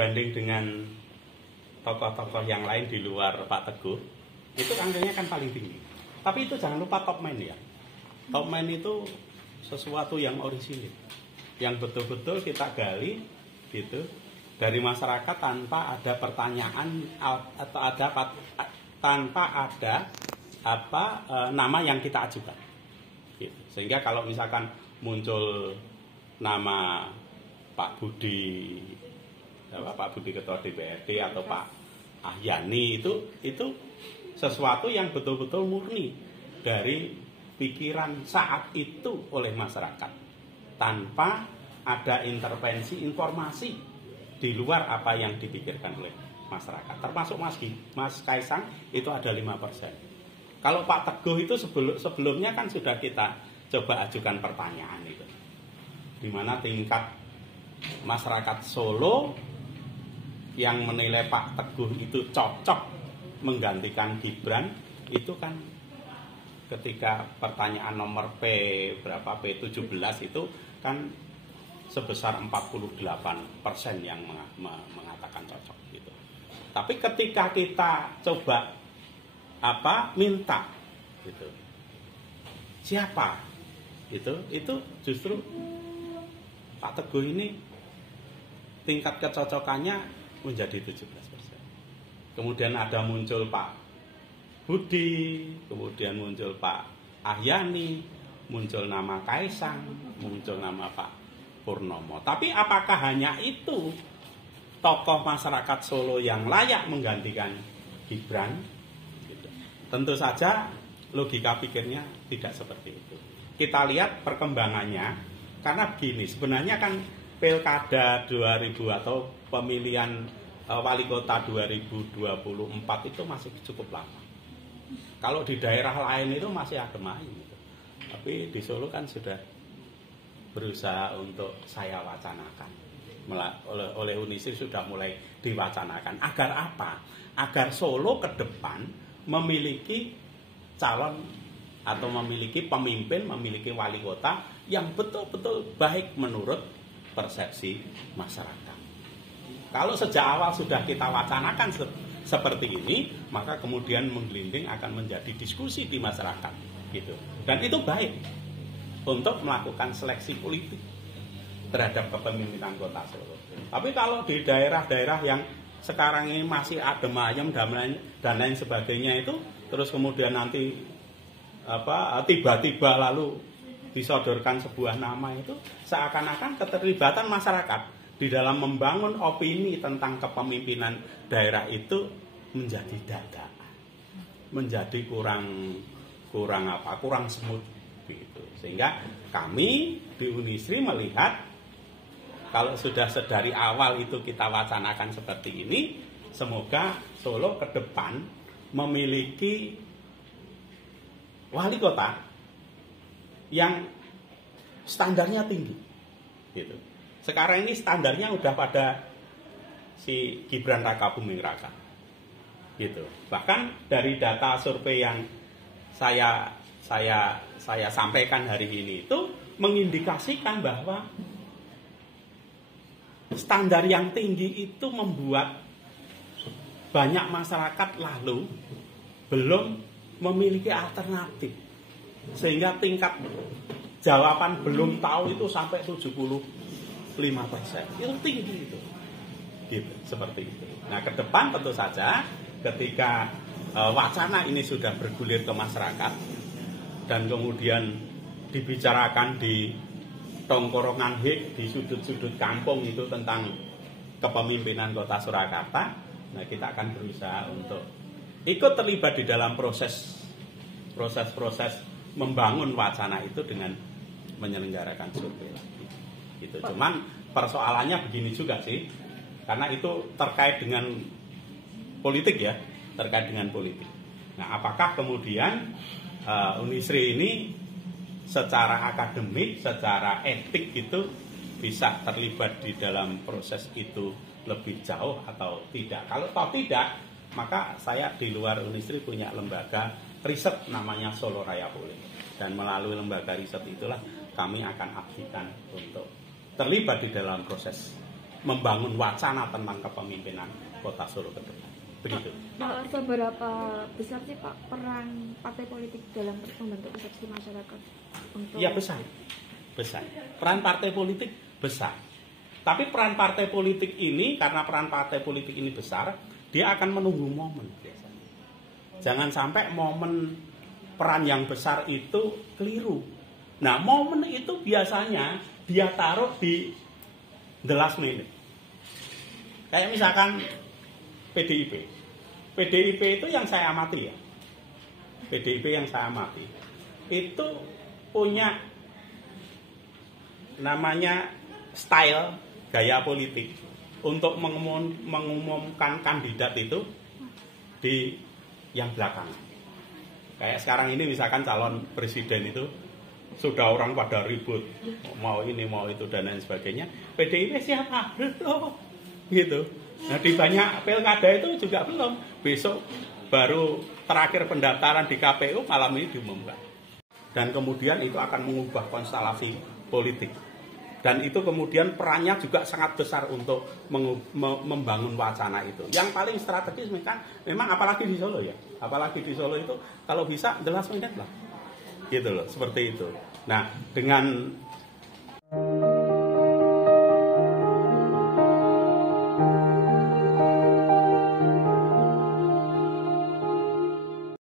dibanding dengan tokoh-tokoh yang lain di luar Pak Teguh, itu angkanya kan paling tinggi. Tapi itu jangan lupa top man ya. Top man itu sesuatu yang orisinil, yang betul-betul kita gali gitu dari masyarakat tanpa ada pertanyaan atau tanpa ada nama yang kita ajukan. Gitu. Sehingga kalau misalkan muncul nama Pak Budi Ketua DPRD atau Pak Ahyani, itu sesuatu yang betul-betul murni dari pikiran saat itu oleh masyarakat tanpa ada intervensi informasi di luar apa yang dipikirkan oleh masyarakat. Termasuk Mas Kaisang itu ada 5%. Kalau Pak Teguh itu sebelumnya kan sudah kita coba ajukan pertanyaan itu, di mana tingkat masyarakat Solo yang menilai Pak Teguh itu cocok menggantikan Gibran itu kan ketika pertanyaan nomor P17 itu kan sebesar 48% yang mengatakan cocok gitu. Tapi ketika kita coba minta gitu, siapa itu justru Pak Teguh ini tingkat kecocokannya menjadi 17%. Kemudian ada muncul Pak Budi, kemudian muncul Pak Ahyani, muncul nama Kaisang, muncul nama Pak Purnomo. Tapi apakah hanya itu tokoh masyarakat Solo yang layak menggantikan Gibran? Gitu. Tentu saja logika pikirnya tidak seperti itu. Kita lihat perkembangannya, karena begini, sebenarnya kan Pilkada 2000 atau pemilihan wali kota 2024 itu masih cukup lama. Kalau di daerah lain itu masih adem ayem gitu. Tapi di Solo kan sudah berusaha untuk saya wacanakan. Oleh Unisri sudah mulai diwacanakan. Agar apa? Agar Solo ke depan memiliki calon atau memiliki pemimpin, memiliki wali kota yang betul-betul baik menurut persepsi masyarakat. Kalau sejak awal sudah kita wacanakan seperti ini, maka kemudian menggelinding akan menjadi diskusi di masyarakat, gitu. Dan itu baik untuk melakukan seleksi politik terhadap kepemimpinan kota Solo. Tapi kalau di daerah-daerah yang sekarang ini masih adem ayem dan lain sebagainya itu, terus kemudian nanti tiba-tiba lalu disodorkan sebuah nama itu, seakan-akan keterlibatan masyarakat di dalam membangun opini tentang kepemimpinan daerah itu menjadi dadakan, menjadi kurang smooth gitu. Sehingga kami di Unisri melihat kalau sudah sedari awal itu kita wacanakan seperti ini, semoga Solo ke depan memiliki wali kota yang standarnya tinggi gitu. Sekarang ini standarnya udah pada si Gibran Raka Buming Raka gitu. Bahkan dari data survei yang saya sampaikan hari ini itu mengindikasikan bahwa standar yang tinggi itu membuat banyak masyarakat lalu belum memiliki alternatif, sehingga tingkat jawaban belum tahu itu sampai 75%. Itu tinggi itu. Gitu, seperti itu. Nah, ke depan tentu saja ketika wacana ini sudah bergulir ke masyarakat dan kemudian dibicarakan di tongkorongan di sudut-sudut kampung itu tentang kepemimpinan kota Surakarta, nah kita akan berusaha untuk ikut terlibat di dalam proses membangun wacana itu dengan menyelenggarakan survei lagi. Gitu. Cuman persoalannya begini juga sih, karena itu terkait dengan politik ya, terkait dengan politik. Nah, apakah kemudian Unisri ini secara akademik, secara etik itu bisa terlibat di dalam proses itu lebih jauh atau tidak? Kalau tidak, maka saya di luar Unisri punya lembaga riset namanya Solo Raya Polling. Dan melalui lembaga riset itulah kami akan abdikan untuk terlibat di dalam proses membangun wacana tentang kepemimpinan Kota Solo ke depan. Begitu. Pak, seberapa besar sih Pak peran partai politik dalam membentuk persepsi masyarakat? Ya besar. Peran partai politik besar. Tapi peran partai politik ini, karena peran partai politik ini besar, dia akan menunggu momen biasanya. Jangan sampai momen peran yang besar itu keliru. Nah, momen itu biasanya dia taruh di the last minute. Kayak misalkan PDIP. PDIP itu yang saya amati ya. PDIP yang saya amati. Itu punya namanya style, gaya politik untuk mengumumkan kandidat itu di yang belakangan. Kayak sekarang ini misalkan calon presiden itu sudah orang pada ribut mau ini mau itu dan lain sebagainya. PDIP siapa? Belum. Gitu. Nah di banyak pilkada itu juga belum. Besok baru terakhir pendaftaran di KPU, malam ini diumumkan. Dan kemudian itu akan mengubah konstelasi politik. Dan itu kemudian perannya juga sangat besar untuk membangun wacana itu. Yang paling strategis memang apalagi di Solo ya. Apalagi di Solo itu kalau bisa jelas mendet lah. Gitu loh, seperti itu. Nah, dengan